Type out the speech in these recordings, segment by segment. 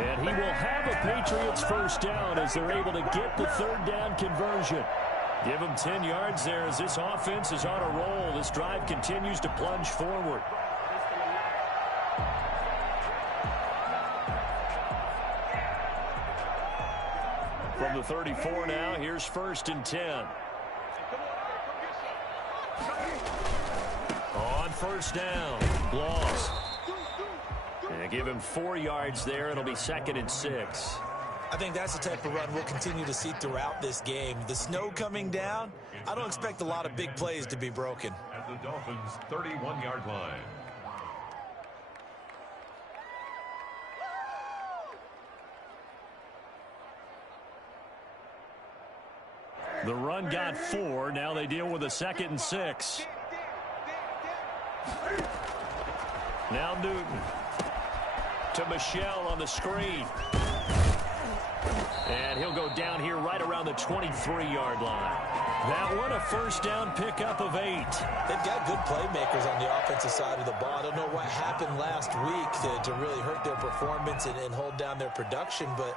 And he will have a Patriots first down as they're able to get the third down conversion. Give him 10 yards there as this offense is on a roll. This drive continues to plunge forward. From the 34 now, here's 1st and 10. On 1st down, Bloss. And give him 4 yards there. It'll be 2nd and 6. I think that's the type of run we'll continue to see throughout this game. The snow coming down, I don't expect a lot of big plays to be broken. At the Dolphins' 31-yard line. The run got 4. Now they deal with a 2nd and 6. Now Newton to Michel on the screen. And he'll go down here right around the 23-yard line. That one, a first down pickup of 8. They've got good playmakers on the offensive side of the ball. I don't know what happened last week to really hurt their performance and hold down their production, but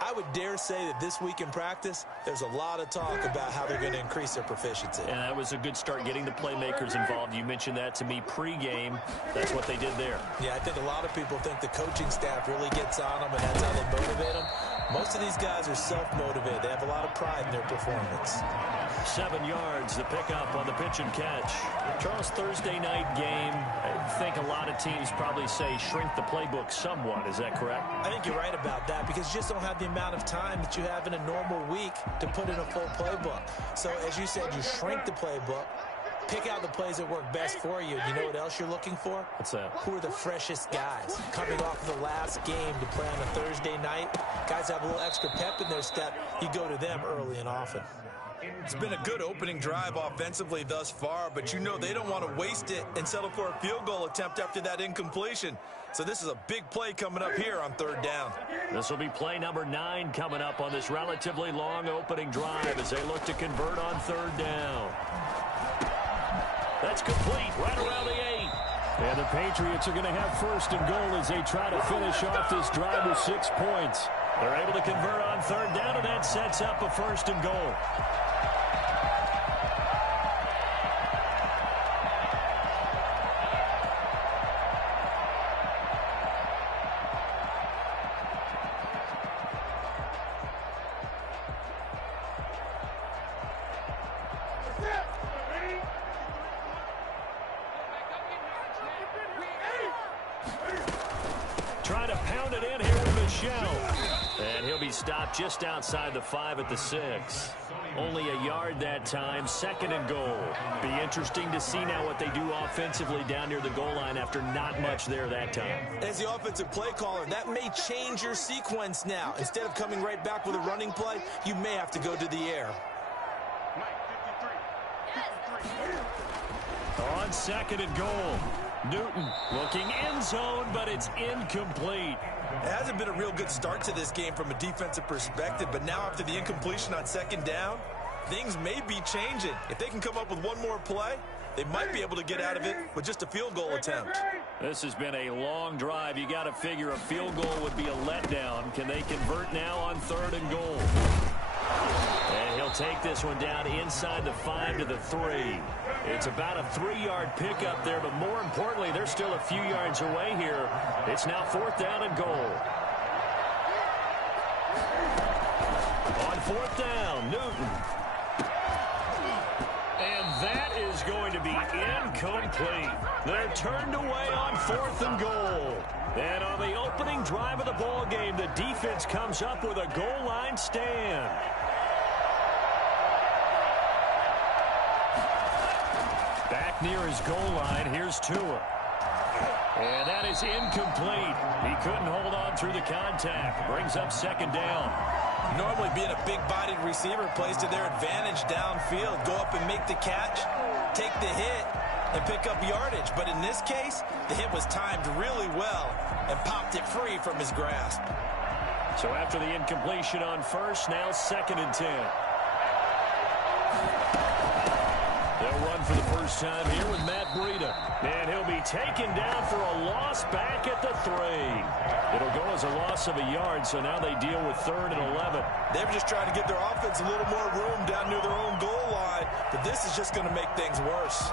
I would dare say that this week in practice, there's a lot of talk about how they're going to increase their proficiency. And that was a good start getting the playmakers involved. You mentioned that to me pregame. That's what they did there. Yeah, I think a lot of people think the coaching staff really gets on them, and that's how they motivate them. Most of these guys are self-motivated. They have a lot of pride in their performance. 7 yards, the pickup on the pitch and catch. Charles, Thursday night game, I think a lot of teams probably say shrink the playbook somewhat. Is that correct? I think you're right about that because you just don't have the amount of time that you have in a normal week to put in a full playbook. So, as you said, you shrink the playbook, pick out the plays that work best for you. You know what else you're looking for? What's that? Who are the freshest guys? Coming off the last game to play on a Thursday night, guys have a little extra pep in their step. You go to them early and often. It's been a good opening drive offensively thus far, but you know they don't want to waste it and settle for a field goal attempt after that incompletion. So this is a big play coming up here on 3rd down. This will be play number 9 coming up on this relatively long opening drive as they look to convert on 3rd down. That's complete right around the 8. And the Patriots are going to have 1st and goal as they try to finish off this drive with 6 points. They're able to convert on 3rd down, and that sets up a 1st and goal. Trying to pound it in here with Michel. And he'll be stopped just outside the 5 at the 6. Only a yard that time, 2nd and goal. Be interesting to see now what they do offensively down near the goal line after not much there that time. As the offensive play caller, that may change your sequence now. Instead of coming right back with a running play, you may have to go to the air. On 2nd and goal, Newton looking end zone, but it's incomplete. It hasn't been a real good start to this game from a defensive perspective, but now after the incompletion on 2nd down, things may be changing. If they can come up with one more play, they might be able to get out of it with just a field goal attempt. This has been a long drive. You got to figure a field goal would be a letdown. Can they convert now on 3rd and goal? And he'll take this one down inside the 5 to the 3. It's about a 3-yard pickup there, but more importantly, they're still a few yards away here. It's now 4th down and goal. On 4th down, Newton. And that is going to be incomplete. They're turned away on 4th and goal. And on the opening drive of the ball game, the defense comes up with a goal line stand. Back near his goal line, here's Tua. And that is incomplete. He couldn't hold on through the contact. Brings up 2nd down. Normally being a big-bodied receiver plays to their advantage downfield. Go up and make the catch, take the hit, and pick up yardage. But in this case, the hit was timed really well and popped it free from his grasp. So after the incompletion on 1st, now 2nd and 10. They'll run for the first first time here with Matt Breida. And he'll be taken down for a loss back at the 3. It'll go as a loss of a yard, so now they deal with 3rd and 11. They were just trying to give their offense a little more room down near their own goal line, but this is just going to make things worse.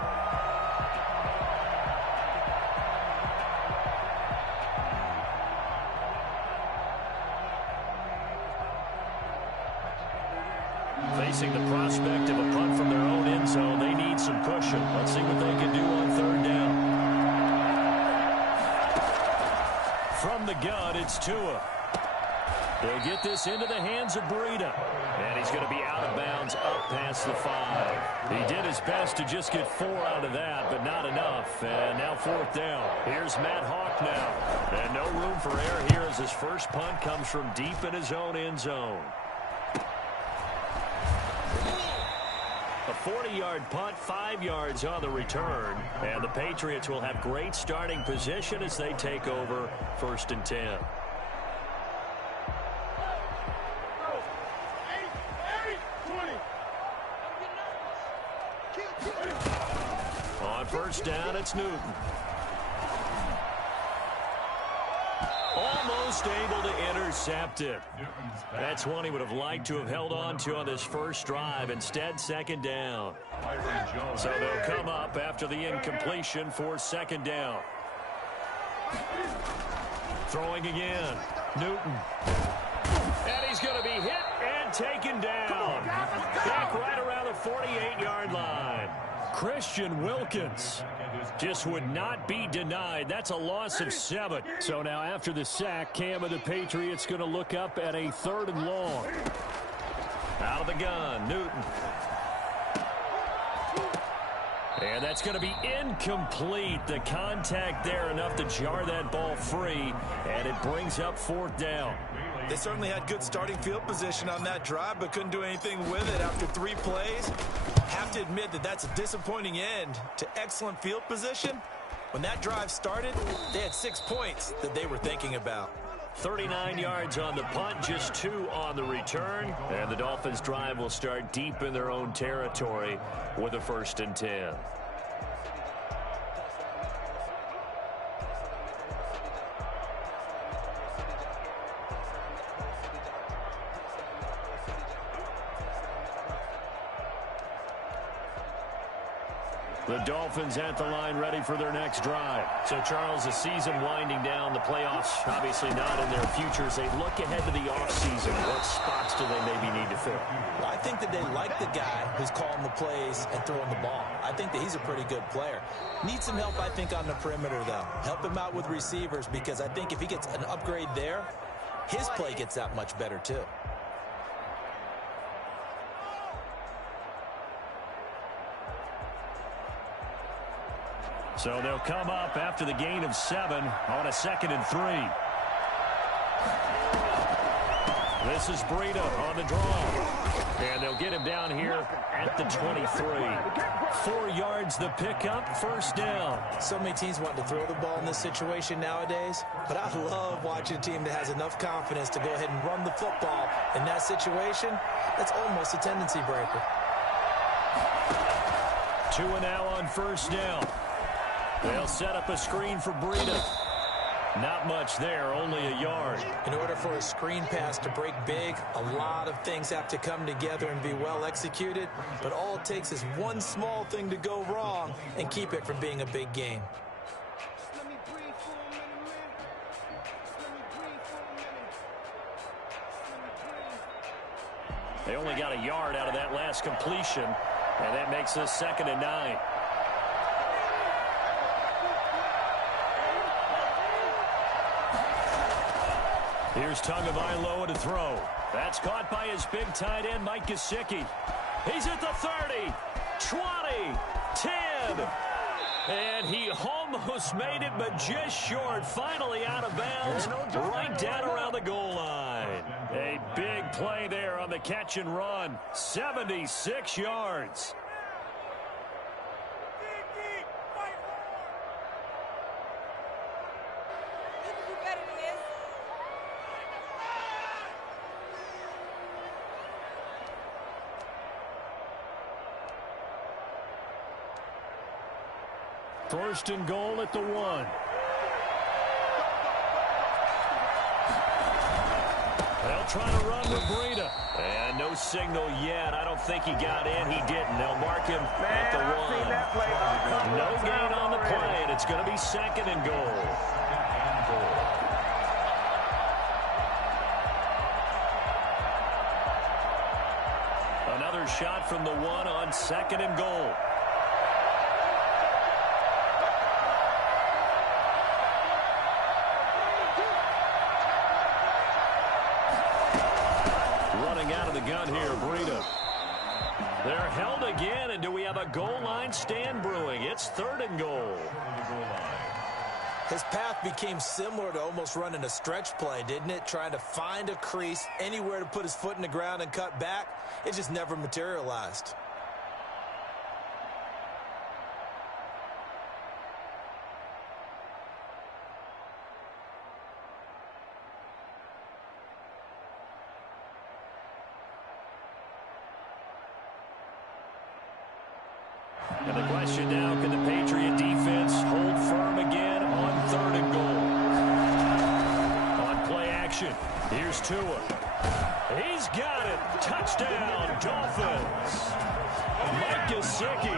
Facing the prospect of a punt from their own end zone, they need some cushion. Let's see what they can do on 3rd down. From the gun, it's Tua. They'll get this into the hands of Breida. And he's going to be out of bounds up past the 5. He did his best to just get 4 out of that, but not enough. And now 4th down. Here's Matt Hawk now. And no room for error here as his first punt comes from deep in his own end zone. A 40-yard punt, 5 yards on the return. And the Patriots will have great starting position as they take over 1st and 10. On 1st down, it's Newton. Almost able to intercept it. That's one he would have liked to have held on to on this first drive. Instead, 2nd down. So they'll come up after the incompletion for 2nd down. Throwing again. Newton. And he's going to be hit and taken down. Back right around the 48-yard line. Christian Wilkins just would not be denied. That's a loss of 7. So now after the sack, Cam of the Patriots going to look up at a 3rd and long. Out of the gun, Newton. And that's going to be incomplete. The contact there enough to jar that ball free, and it brings up 4th down. They certainly had good starting field position on that drive, but couldn't do anything with it after 3 plays. Have to admit that that's a disappointing end to excellent field position. When that drive started, they had 6 points that they were thinking about. 39 yards on the punt, just 2 on the return. And the Dolphins' drive will start deep in their own territory with a 1st and 10. The Dolphins at the line ready for their next drive. So, Charles, the season winding down, the playoffs obviously not in their futures. They look ahead to the offseason. What spots do they maybe need to fill? Well, I think that they like the guy who's calling the plays and throwing the ball. I think that he's a pretty good player. Needs some help, I think, on the perimeter, though. Help him out with receivers, because I think if he gets an upgrade there, his play gets that much better, too. So they'll come up after the gain of 7 on a 2nd and 3. This is Breida on the draw. And they'll get him down here at the 23. 4 yards the pickup, 1st down. So many teams want to throw the ball in this situation nowadays, but I love watching a team that has enough confidence to go ahead and run the football in that situation. That's almost a tendency breaker. Tua now on 1st down. They'll set up a screen for Breida. Not much there, only a yard. In order for a screen pass to break big, a lot of things have to come together and be well executed. But all it takes is one small thing to go wrong and keep it from being a big game. They only got a yard out of that last completion, and that makes this 2nd and 9. Here's Tagovailoa to throw. That's caught by his big tight end, Mike Gesicki. He's at the 30, 20, 10. And he almost made it, but just short. Finally out of bounds, right down around the goal line. A big play there on the catch and run. 76 yards. First and goal at the 1. They'll try to run with Breida. And no signal yet. I don't think he got in. He didn't. They'll mark him at the 1. No gain on the play, and it's going to be second and goal. Another shot from the 1 on second and goal. Running out of the gun here, Breida. They're held again, and do we have a goal line stand brewing? It's third and goal. His path became similar to almost running a stretch play, didn't it? Trying to find a crease, anywhere to put his foot in the ground and cut back. It just never materialized. And the question now, can the Patriot defense hold firm again on third and goal? On play action, here's Tua. He's got it. Touchdown, Dolphins. Mike Gesicki,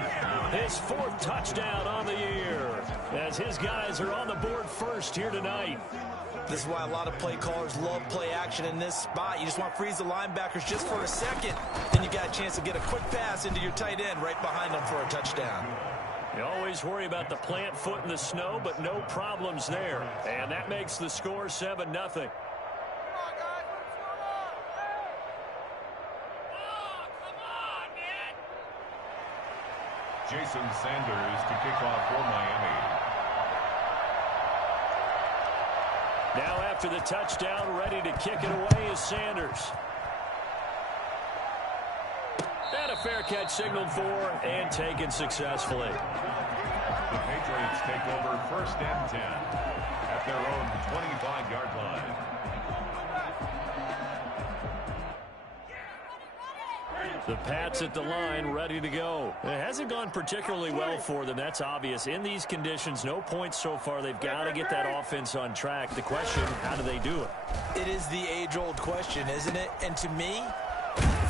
his 4th touchdown on the year, as his guys are on the board first here tonight. This is why a lot of play callers love play action in this spot. You just want to freeze the linebackers just for a second. Then you got a chance to get a quick pass into your tight end right behind them for a touchdown. You always worry about the plant foot in the snow, but no problems there. And that makes the score 7-0. Jason Sanders to kick off for Miami. Now after the touchdown, ready to kick it away is Sanders. And a fair catch signaled for and taken successfully. The Patriots take over first and 10 at their own 25-yard line. The Pats at the line, ready to go. It hasn't gone particularly well for them, that's obvious. In these conditions, no points so far. They've got to get that offense on track. The question, how do they do it? It is the age-old question, isn't it? And to me,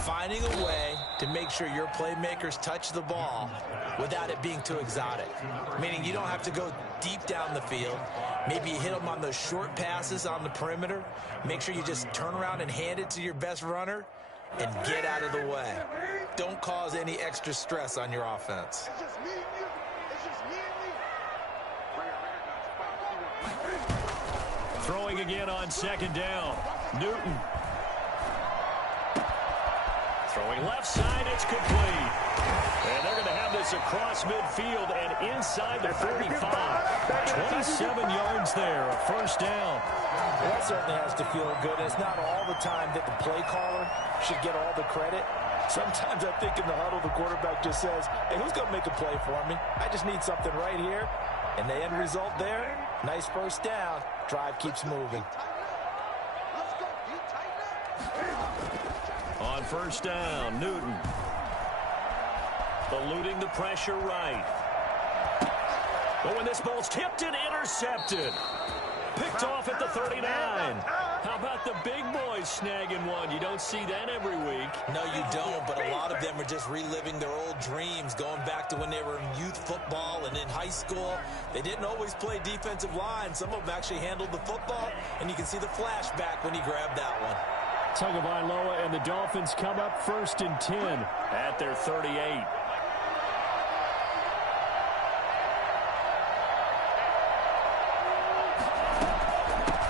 finding a way to make sure your playmakers touch the ball without it being too exotic. Meaning you don't have to go deep down the field. Maybe you hit them on those short passes on the perimeter. Make sure you just turn around and hand it to your best runner and get out of the way. Don't cause any extra stress on your offense. Throwing again on second down. Newton. Throwing left side, it's complete. And they're going to have this across midfield and inside the 45. 27 yards there, a first down. Well, that certainly has to feel good. It's not all the time that the play caller should get all the credit. Sometimes I think in the huddle, the quarterback just says, hey, who's going to make a play for me? I just need something right here. And the end result there, nice first down. Drive keeps moving. On first down, Newton. Eluding the pressure right. But when this ball's tipped and intercepted. Picked off at the 39. How about the big boys snagging one? You don't see that every week. No, you don't, but a lot of them are just reliving their old dreams, going back to when they were in youth football and in high school. They didn't always play defensive line. Some of them actually handled the football, and you can see the flashback when he grabbed that one. Tagovailoa and the Dolphins come up first and 10 at their 38.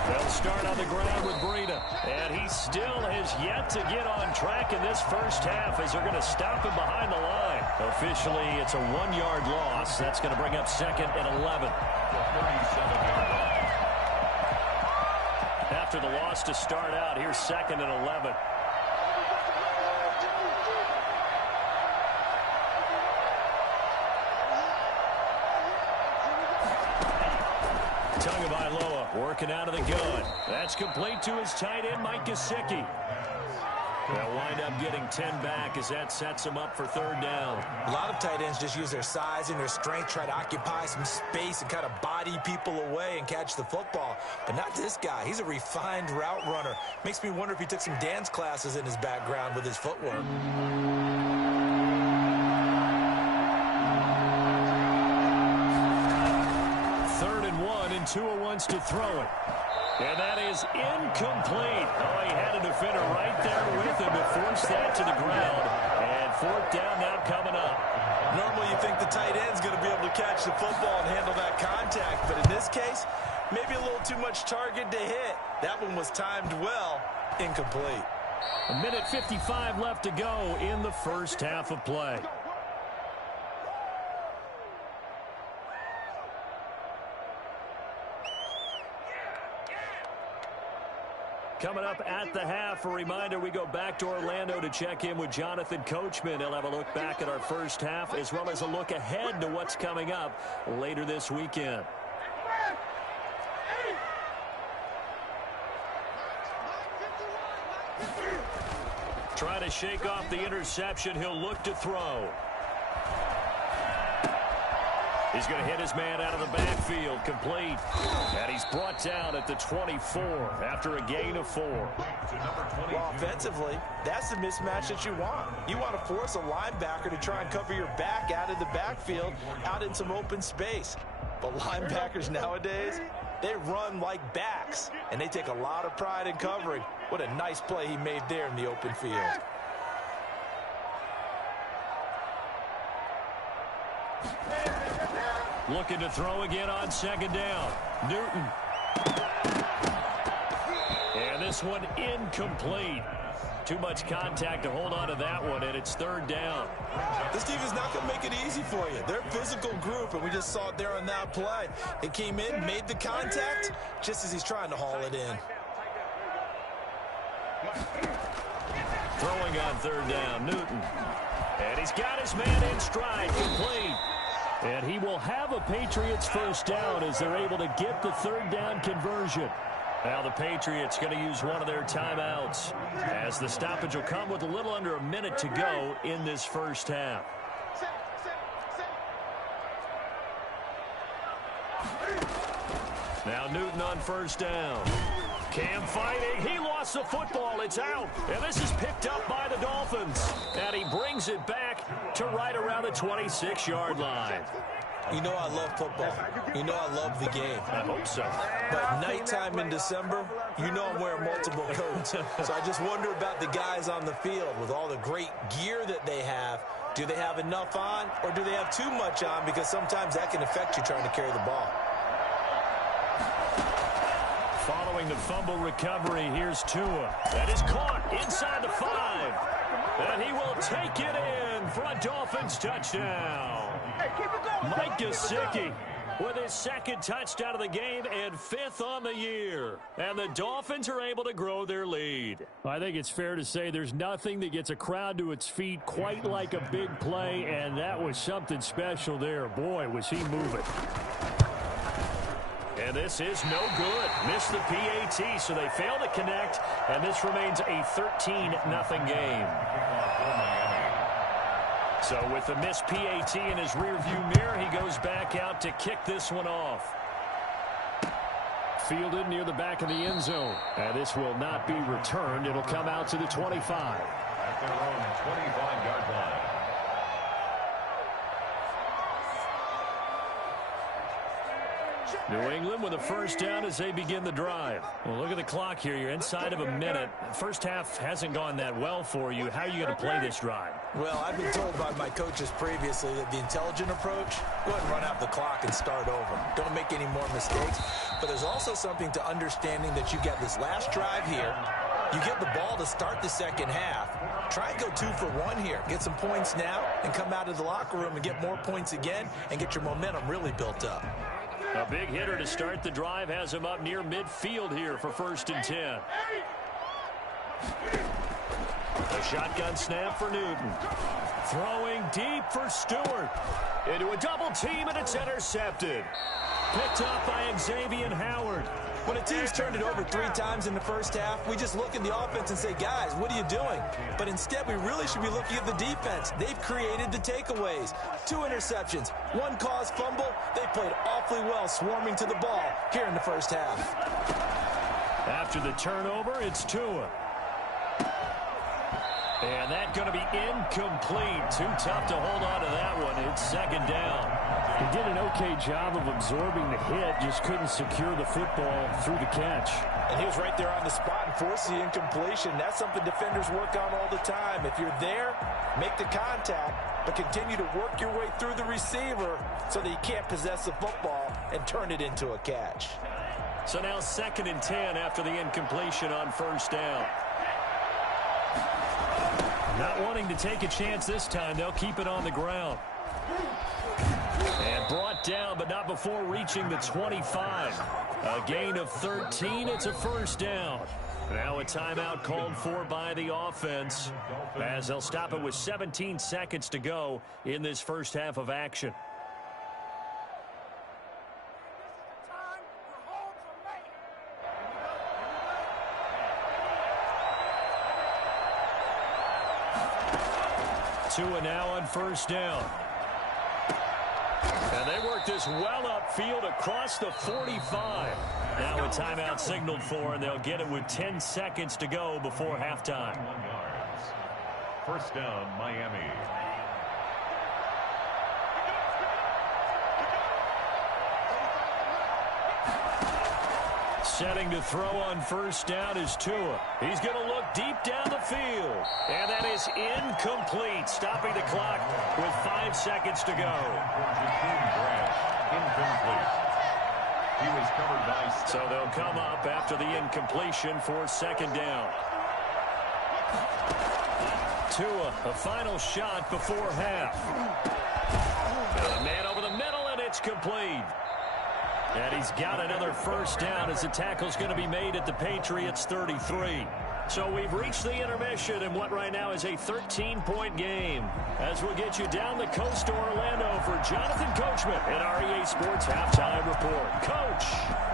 They'll start on the ground with Breida, and he still has yet to get on track in this first half as they're going to stop him behind the line. Officially, it's a 1-yard loss. That's going to bring up second and 11. After the loss to start out, here's second and 11. Tagovailoa working out of the gun. That's complete to his tight end, Mike Gesicki. They'll wind up getting 10 back as that sets them up for third down. A lot of tight ends just use their size and their strength, try to occupy some space and kind of body people away and catch the football. But not this guy. He's a refined route runner. Makes me wonder if he took some dance classes in his background with his footwork. Third and 1, and Tua wants to throw it. And that is incomplete. Oh, he had a defender right there with him to force that to the ground. And fourth down now coming up. Normally you think the tight end's going to be able to catch the football and handle that contact, but in this case, maybe a little too much target to hit. That one was timed well. Incomplete. A minute 55 left to go in the first half of play. Coming up at the half, a reminder, we go back to Orlando to check in with Jonathan Coachman. He'll have a look back at our first half as well as a look ahead to what's coming up later this weekend. Trying to shake off the interception. He'll look to throw. He's going to hit his man out of the backfield, complete. And he's brought down at the 24 after a gain of 4. Well, offensively, that's the mismatch that you want. You want to force a linebacker to try and cover your back out of the backfield, out in some open space. But linebackers nowadays, they run like backs, and they take a lot of pride in covering. What a nice play he made there in the open field. Looking to throw again on second down. Newton. And this one incomplete. Too much contact to hold on to that one, and it's third down. This team is not going to make it easy for you. They're a physical group, and we just saw it there on that play. It came in, made the contact, just as he's trying to haul it in. Throwing on third down, Newton. And he's got his man in stride, complete. And he will have a Patriots first down as they're able to get the third down conversion. Now the Patriots going to use one of their timeouts as the stoppage will come with a little under a minute to go in this first half. Now Newton on first down. Cam fighting. He lost the football. It's out. And this is picked up by the Dolphins. And he brings it back to right around the 26-yard line. You know I love football. You know I love the game. I hope so. But nighttime in December, you know I'm wearing multiple coats. So I just wonder about the guys on the field with all the great gear that they have. Do they have enough on, or do they have too much on? Because sometimes that can affect you trying to carry the ball. Following the fumble recovery, here's Tua. That is caught inside the 5. And he will take it in for a Dolphins touchdown. Mike Gesicki with his second touchdown of the game and 5th on the year. And the Dolphins are able to grow their lead. I think it's fair to say there's nothing that gets a crowd to its feet quite like a big play, and that was something special there. Boy, was he moving. And this is no good. Missed the PAT, so they fail to connect, and this remains a 13-0 game. So with the missed PAT in his rearview mirror, he goes back out to kick this one off. Fielded near the back of the end zone. And this will not be returned. It'll come out to the 25. At their own 25-yard line. New England with a first down as they begin the drive. Well, look at the clock here. You're inside of a minute. First half hasn't gone that well for you. How are you going to play this drive? Well, I've been told by my coaches previously that the intelligent approach, go ahead and run out the clock and start over. Don't make any more mistakes. But there's also something to understanding that you get this last drive here. You get the ball to start the second half. Try and go 2 for 1 here. Get some points now and come out of the locker room and get more points again and get your momentum really built up. A big hitter to start the drive has him up near midfield here for 1st and 10. A shotgun snap for Newton. Throwing deep for Stewart. Into a double team, and it's intercepted. Picked up by Xavier Howard. When a team's turned it over 3 times in the first half, we just look at the offense and say, guys, what are you doing? But instead, we really should be looking at the defense. They've created the takeaways. 2 interceptions, 1 caused fumble. They played awfully well swarming to the ball here in the first half. After the turnover, it's Tua. And that's going to be incomplete. Too tough to hold on to that one. It's second down. He did an okay job of absorbing the hit, just couldn't secure the football through the catch. And he was right there on the spot and forced the incompletion. That's something defenders work on all the time. If you're there, make the contact, but continue to work your way through the receiver so that you can't possess the football and turn it into a catch. So now 2nd and 10 after the incompletion on first down. Not wanting to take a chance this time, they'll keep it on the ground. And brought down, but not before reaching the 25. A gain of 13, it's a first down. Now a timeout called for by the offense, as they'll stop it with 17 seconds to go in this first half of action. Tua now on first down. And they work this well upfield across the 45. Now a timeout signaled for, and they'll get it with 10 seconds to go before halftime. First down, Miami. Setting to throw on first down is Tua. He's going to look deep down the field. And that is incomplete, stopping the clock with 5 seconds to go. Incomplete. He was covered by... So they'll come up after the incompletion for second down. Tua, a final shot before half. And a man over the middle, and it's complete. And he's got another first down as the tackle's going to be made at the Patriots' 33. So we've reached the intermission in what right now is a 13-point game. As we'll get you down the coast to Orlando for Jonathan Coachman at our EA Sports Halftime Report. Coach,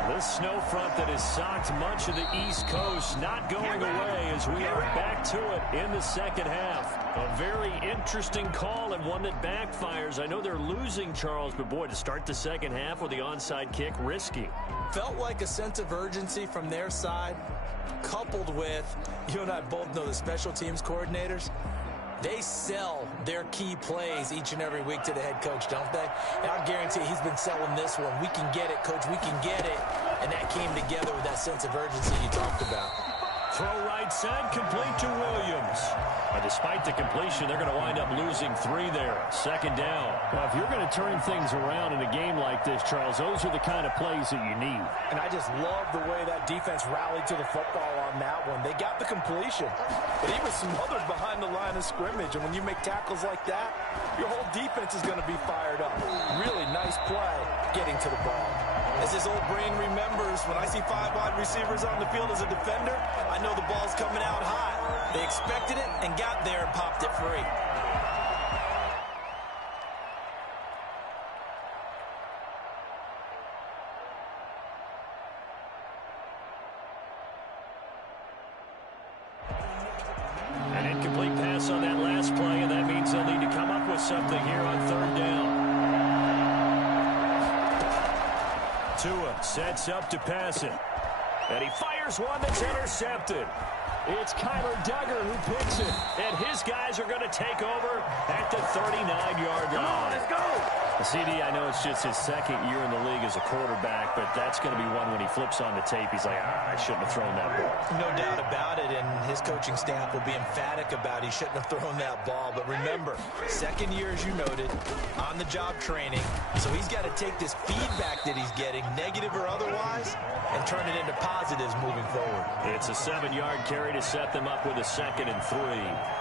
this snow front that has socked much of the East Coast not going away as we are back to it in the second half. A very interesting call and one that backfires. I know they're losing, Charles, but boy, to start the second half with the onside kick, risky. Felt like a sense of urgency from their side, coupled with, you and I both know the special teams coordinators, they sell their key plays each and every week to the head coach, don't they? And I guarantee he's been selling this one. We can get it, coach, we can get it. And that came together with that sense of urgency you talked about. Throw right side, complete to Williams. Despite the completion, they're going to wind up losing 3 there. Second down. Well, if you're going to turn things around in a game like this, Charles, those are the kind of plays that you need. And I just love the way that defense rallied to the football on that one. They got the completion, but he was smothered behind the line of scrimmage. And when you make tackles like that, your whole defense is going to be fired up. Really nice play getting to the ball. As his old brain remembers, when I see 5 wide receivers on the field as a defender, I know the ball's coming out hot. They expected it and got there and popped it free. An incomplete pass on that last play, and that means they'll need to come up with something here on third down. Tua sets up to pass it. And he fires one that's intercepted. It's Kyler Duggar who picks it. And his guys are going to take over at the 39-yard line. Come on, let's go. CD, I know it's just his second year in the league as a quarterback, but that's going to be one when he flips on the tape. He's like, I shouldn't have thrown that ball. No doubt about it, and his coaching staff will be emphatic about he shouldn't have thrown that ball. But remember, second year, as you noted, on-the-job training. So he's got to take this feedback that he's getting, negative or otherwise, and turn it into positives moving forward. It's a 7-yard carry to set them up with a 2nd and 3.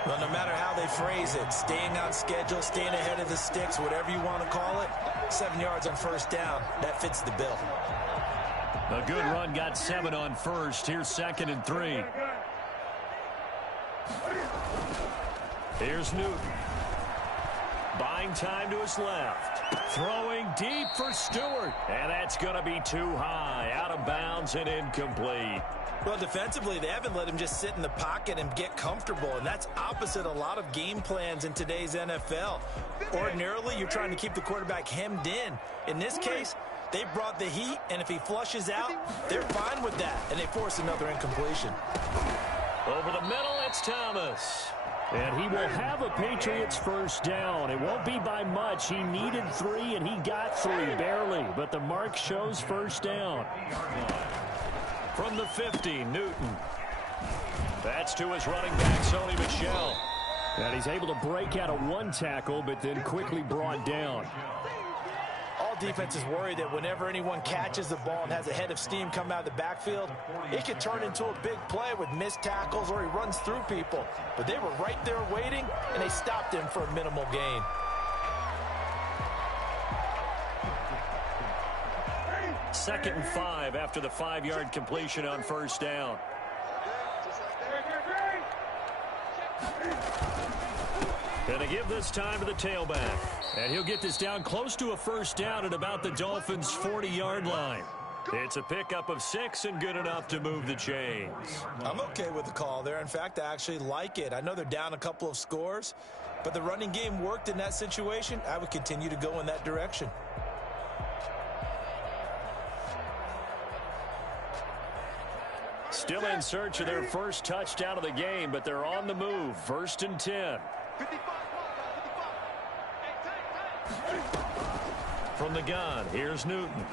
Well, no matter how they phrase it, staying on schedule, staying ahead of the sticks, whatever you want to call it, 7 yards on first down, that fits the bill. A good run, got 7 on first. Here's 2nd and 3. Here's Newton. Buying time to his left. Throwing deep for Stewart. And that's going to be too high. Out of bounds and incomplete. Well, defensively, they haven't let him just sit in the pocket and get comfortable, and that's opposite a lot of game plans in today's NFL. Ordinarily, you're trying to keep the quarterback hemmed in. In this case, they brought the heat, and if he flushes out, they're fine with that, and they force another incompletion. Over the middle, it's Thomas. And he will have a Patriots first down. It won't be by much. He needed 3, and he got 3, barely. But the mark shows first down. From the 50, Newton. That's to his running back, Sony Michel. And he's able to break out of 1 tackle, but then quickly brought down. All defenses worry that whenever anyone catches the ball and has a head of steam come out of the backfield, it could turn into a big play with missed tackles or he runs through people. But they were right there waiting, and they stopped him for a minimal gain. Second and 5 after the 5-yard completion on first down. Gonna give this time to the tailback. And he'll get this down close to a first down at about the Dolphins' 40-yard line. It's a pickup of 6 and good enough to move the chains. I'm okay with the call there. In fact, I actually like it. I know they're down a couple of scores, but the running game worked in that situation. I would continue to go in that direction. Still in search of their first touchdown of the game, but they're on the move. First and 10. From the gun, here's Newton.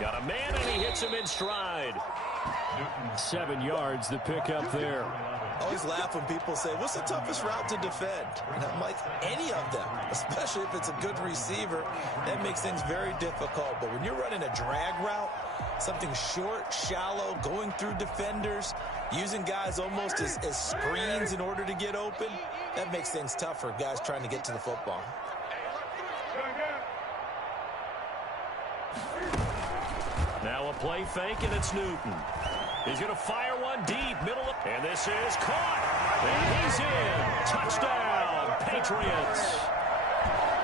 Got a man, and he hits him in stride. 7 yards, the pickup there. I always laugh when people say, what's the toughest route to defend? And I'm like, any of them, especially if it's a good receiver. That makes things very difficult. But when you're running a drag route, something short, shallow, going through defenders, using guys almost as screens in order to get open, that makes things tough for guys trying to get to the football. Now a play fake, and it's Newton. He's going to fire one deep, middle, and this is caught. And he's in. Touchdown, Patriots.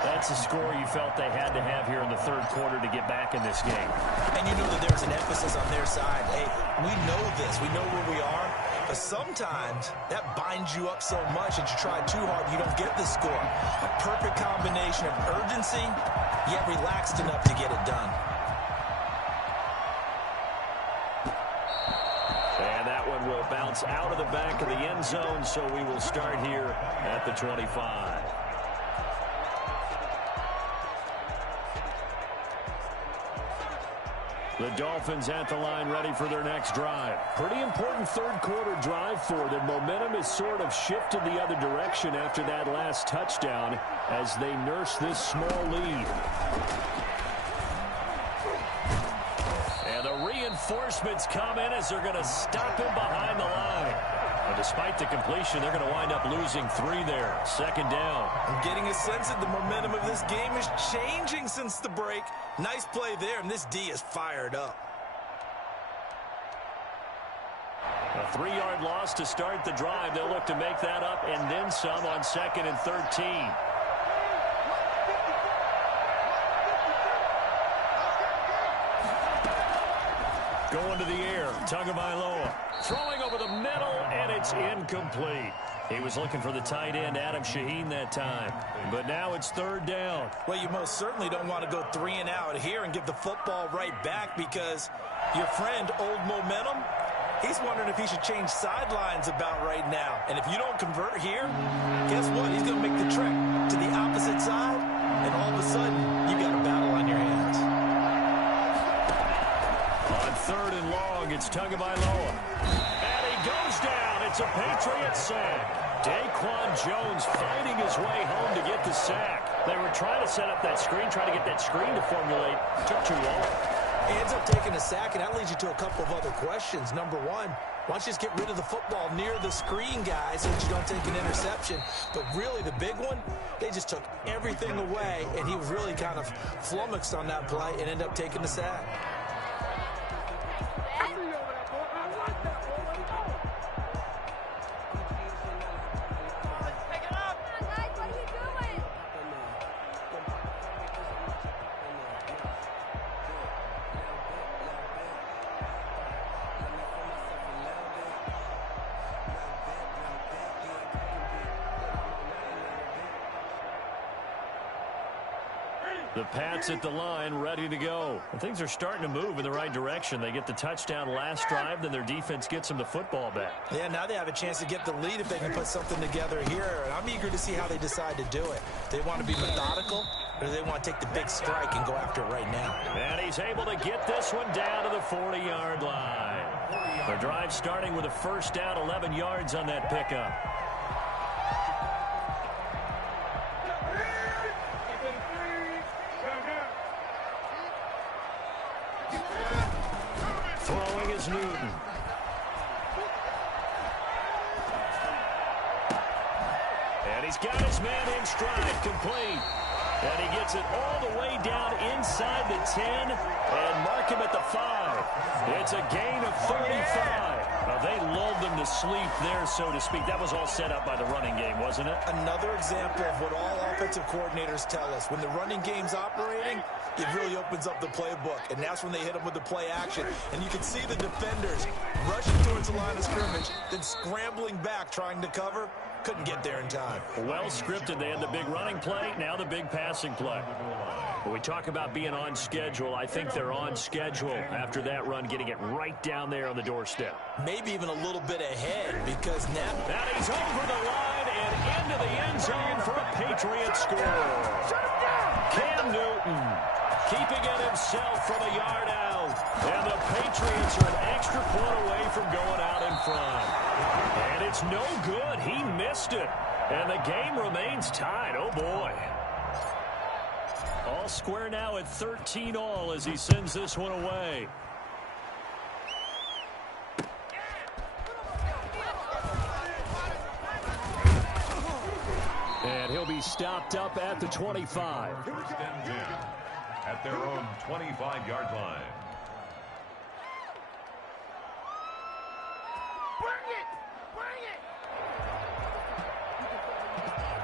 That's a score you felt they had to have here in the third quarter to get back in this game. And you know that there's an emphasis on their side. Hey, we know this. We know where we are. But sometimes that binds you up so much that you try too hard, you don't get the score. A perfect combination of urgency, yet relaxed enough to get it done. And that one will bounce out of the back of the end zone, so we will start here at the 25. The Dolphins at the line, ready for their next drive. Pretty important third quarter drive for them. Momentum has sort of shifted the other direction after that last touchdown as they nurse this small lead. And the reinforcements come in as they're going to stop him behind the line. And despite the completion, they're going to wind up losing 3 there. Second down. I'm getting a sense that the momentum of this game is changing since the break. Nice play there, and this D is fired up. A 3-yard loss to start the drive. They'll look to make that up and then some on 2nd and 13. Going to the air, Tagovailoa. Throwing over the middle, and it's incomplete. He was looking for the tight end, Adam Shaheen, that time. But now it's third down. Well, you most certainly don't want to go 3 and out here and give the football right back because your friend, Old Momentum, he's wondering if he should change sidelines about right now. And if you don't convert here, guess what? He's going to make the trek to the opposite side, and all of a sudden, you got a battle on your hands. On 3rd and long, it's Tagovailoa. And he goes down. It's a Patriots sack. Daquan Jones fighting his way home to get the sack. They were trying to set up that screen, trying to get that screen to formulate. Took too long. He ends up taking a sack, and that leads you to a couple of other questions. Number one, why don't you just get rid of the football near the screen, guys, so that you don't take an interception? But really, the big one, they just took everything away, and he was really kind of flummoxed on that play and ended up taking the sack. The Pats at the line, ready to go. And things are starting to move in the right direction. They get the touchdown last drive, then their defense gets them the football back. Yeah, now they have a chance to get the lead if they can put something together here. And I'm eager to see how they decide to do it. Do they want to be methodical, or do they want to take the big strike and go after it right now? And he's able to get this one down to the 40-yard line. The drive starting with a first down, 11 yards on that pickup. Throwing is Newton. And he's got his man in stride, complete. And he gets it all the way down inside the 10 and mark him at the 5. It's a gain of 35. They lulled them to sleep there, so to speak. That was all set up by the running game, wasn't it? Another example of what all offensive coordinators tell us. When the running game's operating, it really opens up the playbook, and that's when they hit them with the play action. And you can see the defenders rushing towards the line of scrimmage, then scrambling back, trying to cover. Couldn't get there in time. Well scripted. They had the big running play, now the big passing play. When we talk about being on schedule, I think they're on schedule after that run, getting it right down there on the doorstep. Maybe even a little bit ahead, because now he's over the line and into the end zone for a Patriot score. Cam Newton keeping it himself from a yard out. And the Patriots are an extra point away from going out in front. And it's no good. He missed it. And the game remains tied. Oh, boy. All square now at 13-all as he sends this one away. And he'll be stopped up at the 25. First and 10 at their own 25-yard line.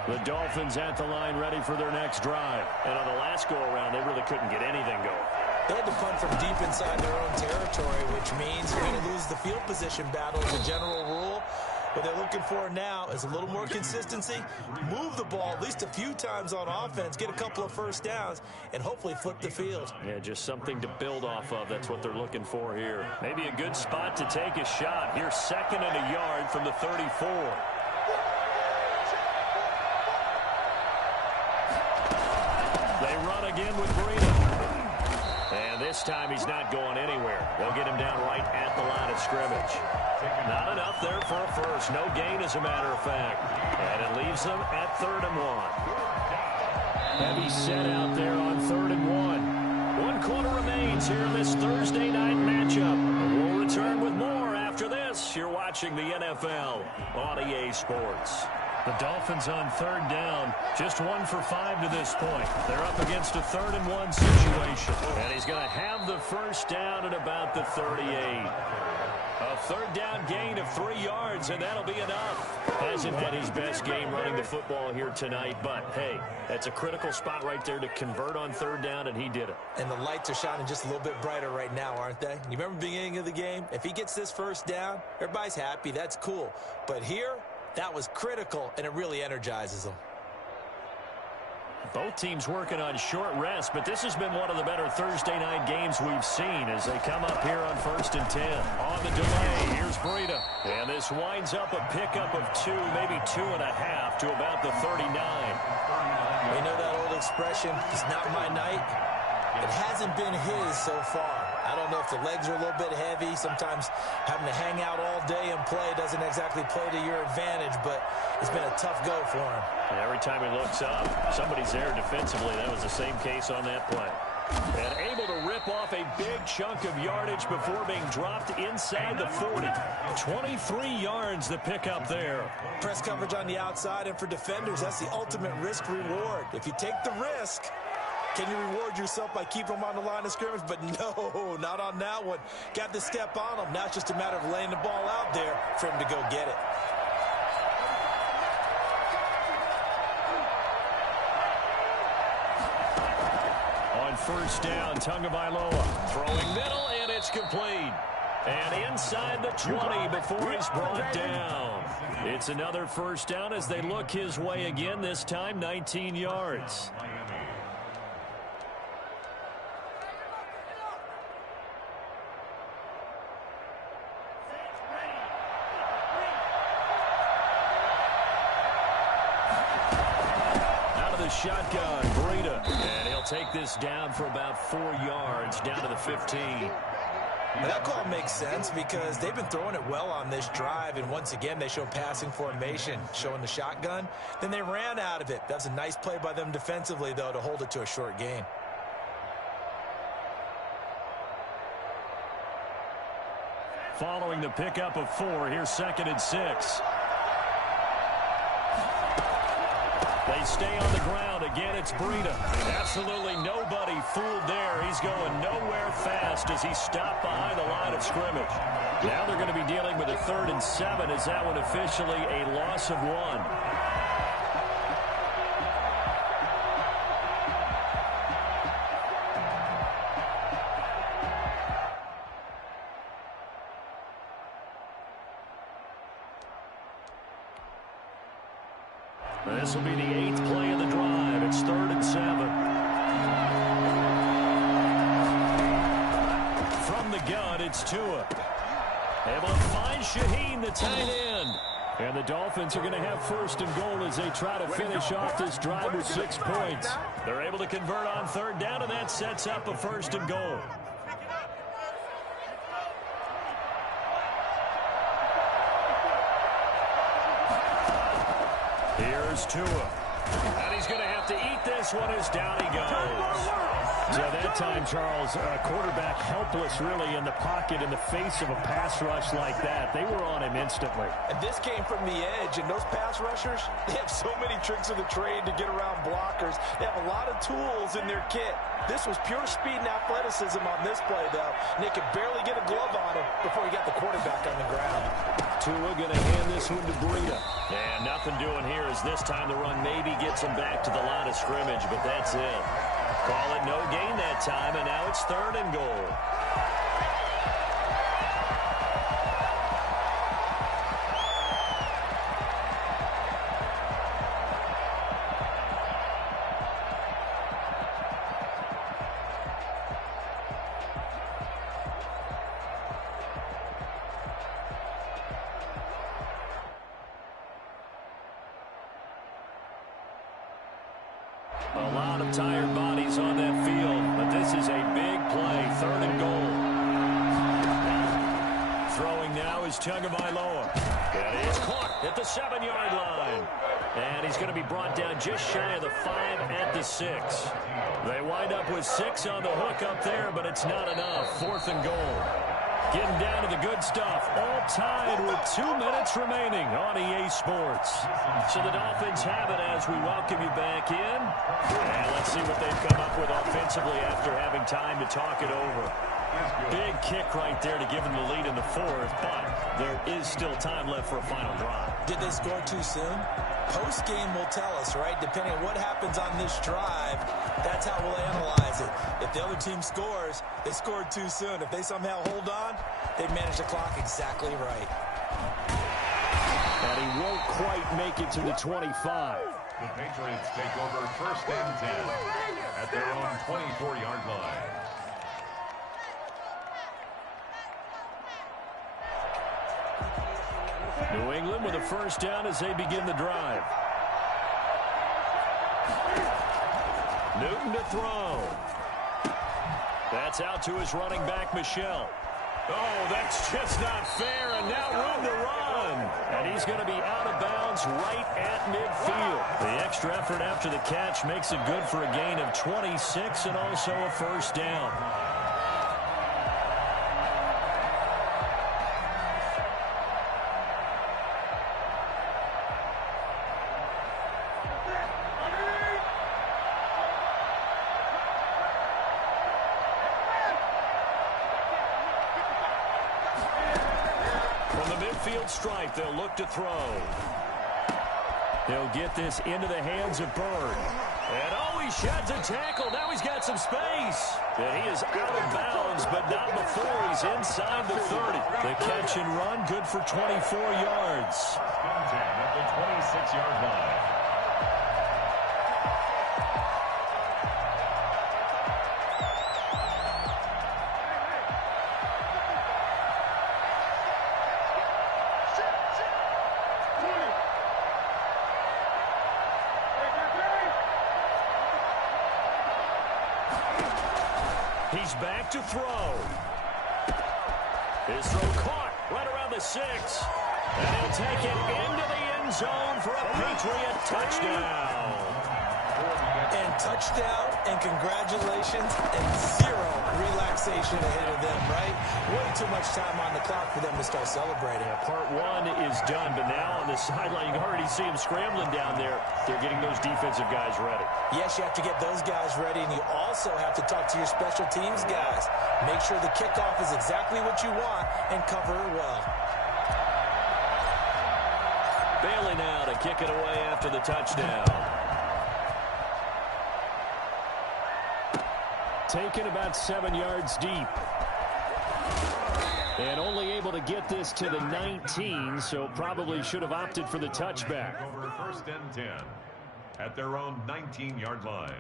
The Dolphins at the line ready for their next drive. And on the last go-around, they really couldn't get anything going. They had to punt from deep inside their own territory, which means you're going to lose the field position battle as a general rule. What they're looking for now is a little more consistency, move the ball at least a few times on offense, get a couple of first downs, and hopefully flip the field. Yeah, just something to build off of. That's what they're looking for here. Maybe a good spot to take a shot. Here's 2nd and a yard from the 34. They run again with Breida. And this time he's not going anywhere. They'll get him down right at the line of scrimmage. Not enough there for a first. No gain, as a matter of fact. And it leaves them at 3rd and 1. Heavy set out there on 3rd and 1. 1 quarter remains here in this Thursday night matchup. We'll return with more after this. You're watching the NFL on EA Sports. The Dolphins on 3rd down, just 1 for 5 to this point. They're up against a 3rd and 1 situation. And he's going to have the first down at about the 38. A 3rd down gain of 3 yards, and that'll be enough. Hasn't had his best game running the football here tonight, but hey, that's a critical spot right there to convert on 3rd down, and he did it. And the lights are shining just a little bit brighter right now, aren't they? You remember the beginning of the game? If he gets this first down, everybody's happy. That's cool. But here, that was critical, and it really energizes them. Both teams working on short rest, but this has been one of the better Thursday night games we've seen as they come up here on 1st and 10. On the delay, here's Breida. And this winds up a pickup of 2, maybe 2.5 to about the 39. You know that old expression, it's not my night? It hasn't been his so far. I don't know if the legs are a little bit heavy. Sometimes having to hang out all day and play doesn't exactly play to your advantage, but it's been a tough go for him. And every time he looks up, somebody's there defensively. That was the same case on that play. And able to rip off a big chunk of yardage before being dropped inside the 40. 23 yards the pickup there. Press coverage on the outside, and for defenders, that's the ultimate risk-reward. If you take the risk, can you reward yourself by keeping them on the line of scrimmage? But no, not on that one. Got to step on them. Now it's just a matter of laying the ball out there for him to go get it. On 1st down, Tagovailoa throwing middle, and it's complete. And inside the 20 before he's brought down. It's another 1st down as they look his way again, this time 19 yards. shotgun. Breida. And he'll take this down for about 4 yards, down to the 15. That call makes sense because they've been throwing it well on this drive, and once again, they show passing formation, showing the shotgun. Then they ran out of it. That's a nice play by them defensively, though, to hold it to a short gain. Following the pickup of 4, here's 2nd and 6. They stay on the ground. Again, it's Breida. Absolutely nobody fooled there. He's going nowhere fast as he stopped behind the line of scrimmage. Now they're going to be dealing with a 3rd and 7. Is that one officially a loss of 1? This will be the 8th play of the drive. It's 3rd and 7. From the gun, it's Tua. Able to find Shaheen, the tight end. And the Dolphins are going to have 1st and goal as they try to finish off this drive with 6 points. They're able to convert on 3rd down, and that sets up a 1st and goal. Here's Tua. And he's going to have to eat this one as down he goes. So that time, Charles, quarterback helpless really in the pocket in the face of a pass rush like that. They were on him instantly. And this came from the edge, and those pass rushers, they have so many tricks of the trade to get around blockers. They have a lot of tools in their kit. This was pure speed and athleticism on this play, though. And they could barely get a glove on him before he got the quarterback on the ground. Tua going to hand this one to Breida. And nothing doing here as this time the run maybe gets him back to the line of scrimmage, but that's it. Call it no gain that time, and now it's 3rd and goal. A lot of tired bodies on that field, but this is a big play, 3rd and goal. Throwing now is Tagovailoa. And he's caught at the 7-yard line. And he's going to be brought down just shy of the 5 at the 6. They wind up with 6 on the hook up there, but it's not enough. 4th and goal. Getting down to the good stuff. All tied with 2 minutes remaining on EA Sports. So the Dolphins have it as we welcome you back in. And let's see what they've come up with offensively after having time to talk it over. Big kick right there to give them the lead in the 4th, but there is still time left for a final drive. Did they score too soon? Post-game will tell us, right? Depending on what happens on this drive, that's how we'll analyze it. If the other team scores, they scored too soon. If they somehow hold on, they've managed the clock exactly right. And he won't quite make it to the 25. The Patriots take over 1st and 10 at their own 24-yard line. New England with a 1st down as they begin the drive. Newton to throw. That's out to his running back, Michel. Oh, that's just not fair, and now room to run. And he's going to be out of bounds right at midfield. The extra effort after the catch makes it good for a gain of 26 and also a 1st down. Stripe, they'll look to throw. They'll get this into the hands of Bird. And oh, he sheds a tackle. Now he's got some space. And he is out of bounds, but not before he's inside the 30. The catch and run, good for 24 yards. At the 26-yard line. He's back to throw. His throw caught right around the 6. And he'll take it into the end zone for a Patriot touchdown. And touchdown, and congratulations, and zero relaxation ahead of them, right? Way too much time on the clock for them to start celebrating. Part 1 is done, but now on the sideline, you can already see them scrambling down there. They're getting those defensive guys ready. Yes, you have to get those guys ready, and you also have to talk to your special teams guys. Make sure the kickoff is exactly what you want and cover it well. Bailey now to kick it away after the touchdown. Taken about 7 yards deep. And only able to get this to the 19, so probably should have opted for the touchback. Over 1st and 10 at their own 19-yard line.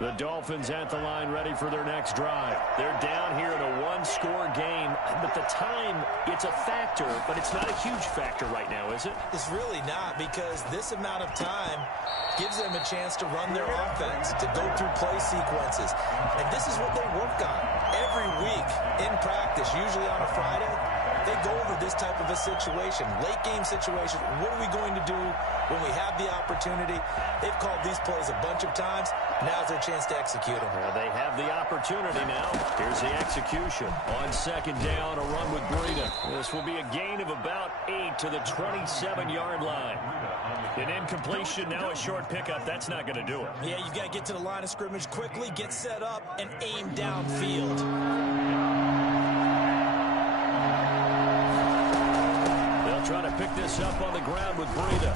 The Dolphins at the line ready for their next drive. They're down here in a one-score game, but the time, it's a factor, but it's not a huge factor right now, is it? It's really not, because this amount of time gives them a chance to run their offense, to go through play sequences. And this is what they work on every week in practice, usually on a Friday. They go over this type of a situation, late game situation. What are we going to do when we have the opportunity? They've called these plays a bunch of times. Now's their chance to execute them. Well, they have the opportunity now. Here's the execution. On 2nd down, a run with Breida. This will be a gain of about 8 to the 27-yard line. An incompletion, now a short pickup. That's not going to do it. Yeah, you've got to get to the line of scrimmage quickly, get set up, and aim downfield. Try to pick this up on the ground with Breida.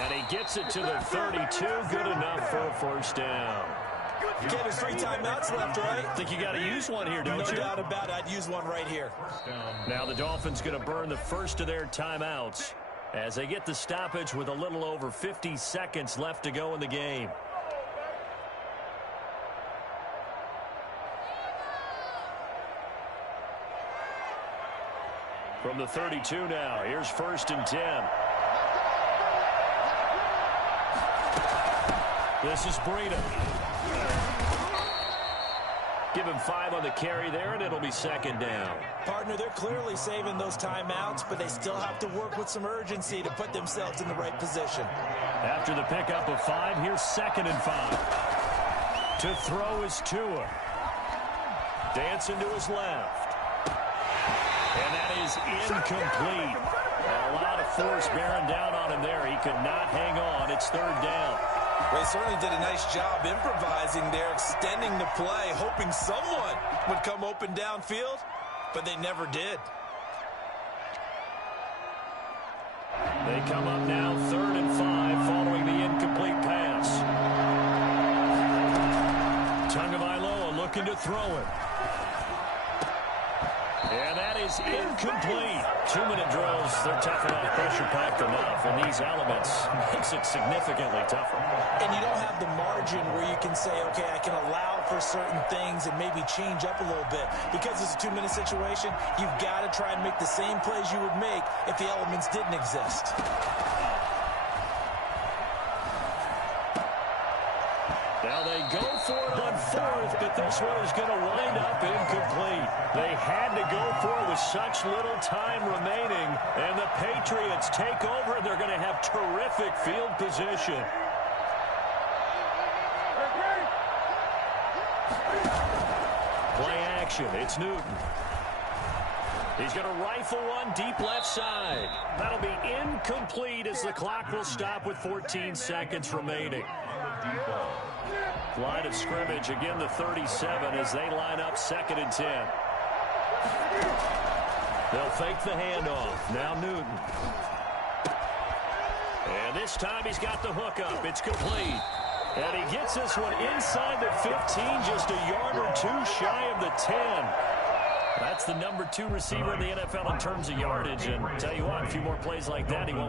And he gets it to the 32. Good enough for a 1st down. Okay, there's 3 timeouts left, right? I think you got to use one here, don't you? No doubt about it. I'd use one right here. Now the Dolphins going to burn the first of their timeouts as they get the stoppage with a little over 50 seconds left to go in the game. From the 32 now, here's 1st and 10. This is Breida. Give him 5 on the carry there, and it'll be 2nd down. Partner, they're clearly saving those timeouts, but they still have to work with some urgency to put themselves in the right position. After the pickup of 5, here's 2nd and 5. To throw is Tua. Dancing to his left. And that is incomplete. A lot of force bearing down on him there. He could not hang on. It's 3rd down. They certainly did a nice job improvising there, extending the play, hoping someone would come open downfield, but they never did. They come up now 3rd and 5 following the incomplete pass. Tagovailoa looking to throw it. And that is incomplete. 2-minute drills, they're tough enough, pressure-packed enough, and these elements makes it significantly tougher. And you don't have the margin where you can say, okay, I can allow for certain things and maybe change up a little bit. Because it's a 2-minute situation, you've got to try and make the same plays you would make if the elements didn't exist. Now they go for it on 4th, but this one is going to wind up incomplete. They had to go for it with such little time remaining, and the Patriots take over, and they're going to have terrific field position. Play action. It's Newton. He's going to rifle one deep left side. That'll be incomplete as the clock will stop with 14 seconds remaining. Line of scrimmage, again the 37 as they line up 2nd and 10. They'll fake the handoff. Now Newton. And this time he's got the hookup. It's complete. And he gets this one inside the 15, just a yard or 2 shy of the 10. That's the number 2 receiver in the NFL in terms of yardage. And tell you what, a few more plays like that, he won't